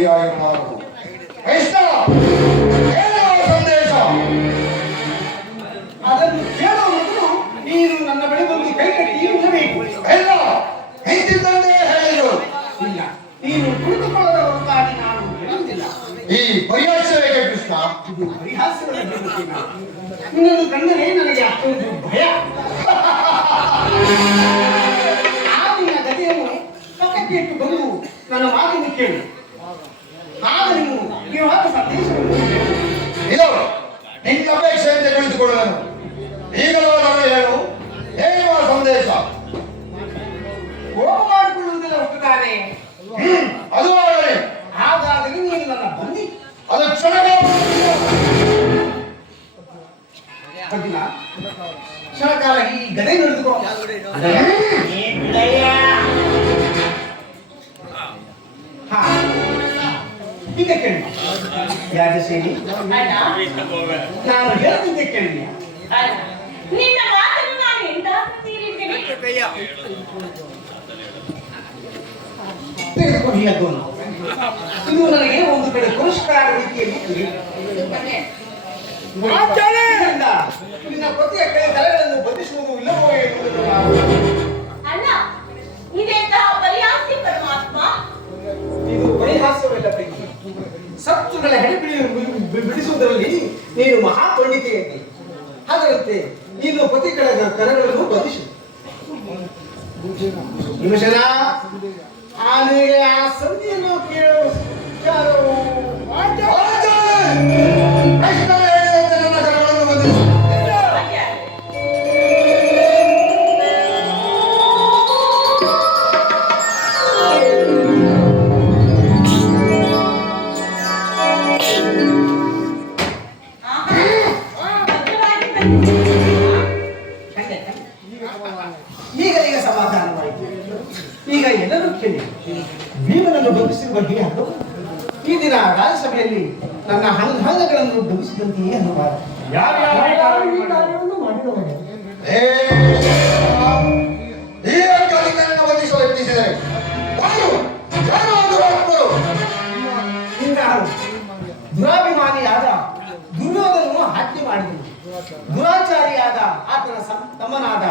ಬಂದಿಯಾಗಿರಬಾರದು. ಕೃಷ್ಣ, ಏನು ಸಂದೇಶ? ಅದನ್ನು ಕೇಳುವ ಮೊದಲು ನೀನು ನನ್ನ ಬಳಿ ಬಂದು ಕೈ ಕಟ್ಟಿ ನಿಲ್ಲಬೇಕು. ಎಲ್ಲ ಹಿಂದಿದ್ದಂತೆ ಹೇಳಿದರು. ಇಲ್ಲ, ನೀನು ಕುಳಿತುಕೊಳ್ಳದ ಹೊರತಾಗಿ ನಾನು ಹೇಳುವುದಿಲ್ಲ. ಈ ಪರಿಹಾಸವೇಕೆ ಕೃಷ್ಣ? ಇದು ಪರಿಹಾಸಗಳ ಜಗತ್ತಿನ ನಿನ್ನನ್ನು ಕಂಡರೆ ನನಗೆ ಅಷ್ಟೊಂದು ಭಯ. ಆ ನಿನ್ನ ಗದೆಯನ್ನು ಪಕ್ಕಕ್ಕೆ ಇಟ್ಟು ಬಂದು ನನ್ನ ಮಾತನ್ನು ಕೇಳು. ಆಗ ನೀನು ವಿವಾಹ ಸಂದೇಶವನ್ನು ಹೇಳು. ಇದು ನಿನ್ನ ಅಪೇಕ್ಷೆಯಂತೆ ಕುಳಿತುಕೊಳ್ಳುವನು. ಈಗಲೂ ನಾನು ಹೇಳು, ಏನು ಸಂದೇಶ? ಕೋಪ ಮಾಡಿಕೊಳ್ಳುವುದಿಲ್ಲ ಒಪ್ಪುತ್ತಾನೆ. ಅದು ಆಗಲಿ. ಹಾಗಾಗಲಿ ನೀನು ನನ್ನ ಬಂದಿ. ಅದು ಬಂದಿಲ್ಲ ಕ್ಷಣಕಾಲ ಈ ಗದೆ ನಡೆದುಕೋ. ಹಾ, ಈಗ ಕೇಳಿ ಯಾಜಸೇನಿ, ನಾನು ಹೇಳದಂತೆ ಕೇಳಿ. ನಿನ್ನ ಮಾತನ್ನು ನಾನು ಎಂದಾದರೂ ತೀರಿದ್ದೇನೆ. ತೆಗೆದುಕೊಂಡು ಅದನ್ನು. ಇದು ನನಗೆ ಒಂದು ಕಡೆ ಪುರಸ್ಕಾರ ರೀತಿಯಲ್ಲಿ ಇದರಿಂದ ನಿನ್ನ ಪತಿಯ ಕೈ ತಲೆಗಳನ್ನು ಬಂಧಿಸುವುದು ಇಲ್ಲವೋ ಎನ್ನುವುದನ್ನು ನಾನು ಅಲ್ಲ, ಇದೆಂತಹ ಪರಿಹಾಸ್ಯ ಪರಮಾತ್ಮ. ಇದು ಪರಿಹಾಸವಿಲ್ಲ ಪ್ರೀತಿ. ಸತ್ತುಗಳ ಬಿಡಿಸುವುದರಲ್ಲಿ ನೀನು ಮಹಾಪಂಡಿತೆಯಾಗಿ, ಅದರಂತೆ ನೀನು ಪತಿಗಳ ಕರಗಳನ್ನು ಬಂಧಿಸು. ವಿಮರ್ಶನ ಆನೆಗೆ ಆ ಸಂಧಿಯನ್ನು ಕೇಳು. ಕೃಷ್ಣ ಹೇಳಿದಂತೆ ನನ್ನ ಕರಗಳನ್ನು ಬಂಧಿಸು. ಈಗ ಸಮಾಧಾನವಾಯಿತು. ಈಗ ಎಲ್ಲರೂ ಕೇಳಿ, ಭೀಮನನ್ನು ಬಂಧಿಸಿರುವ ಬಗ್ಗೆ ಅದು ಈ ದಿನ ರಾಜ್ಯಸಭೆಯಲ್ಲಿ ನನ್ನ ಹಂಗಗಳನ್ನು ಬಂಧಿಸಿದಂತೆಯೇ ಅನ್ನಬಾರದು. ಈ ಕಾಲದಿಂದ ಬಂಧಿಸಲು ಯತ್ನಿಸಿದರೆ ದುರಾಭಿಮಾನಿಯಾದ ದುರ್ಯೋಧನನು ಹತ್ಯೆ ಮಾಡಿದನು. ದುರಾಚಾರಿಯಾದ ಆತನ ತಮ್ಮನಾದ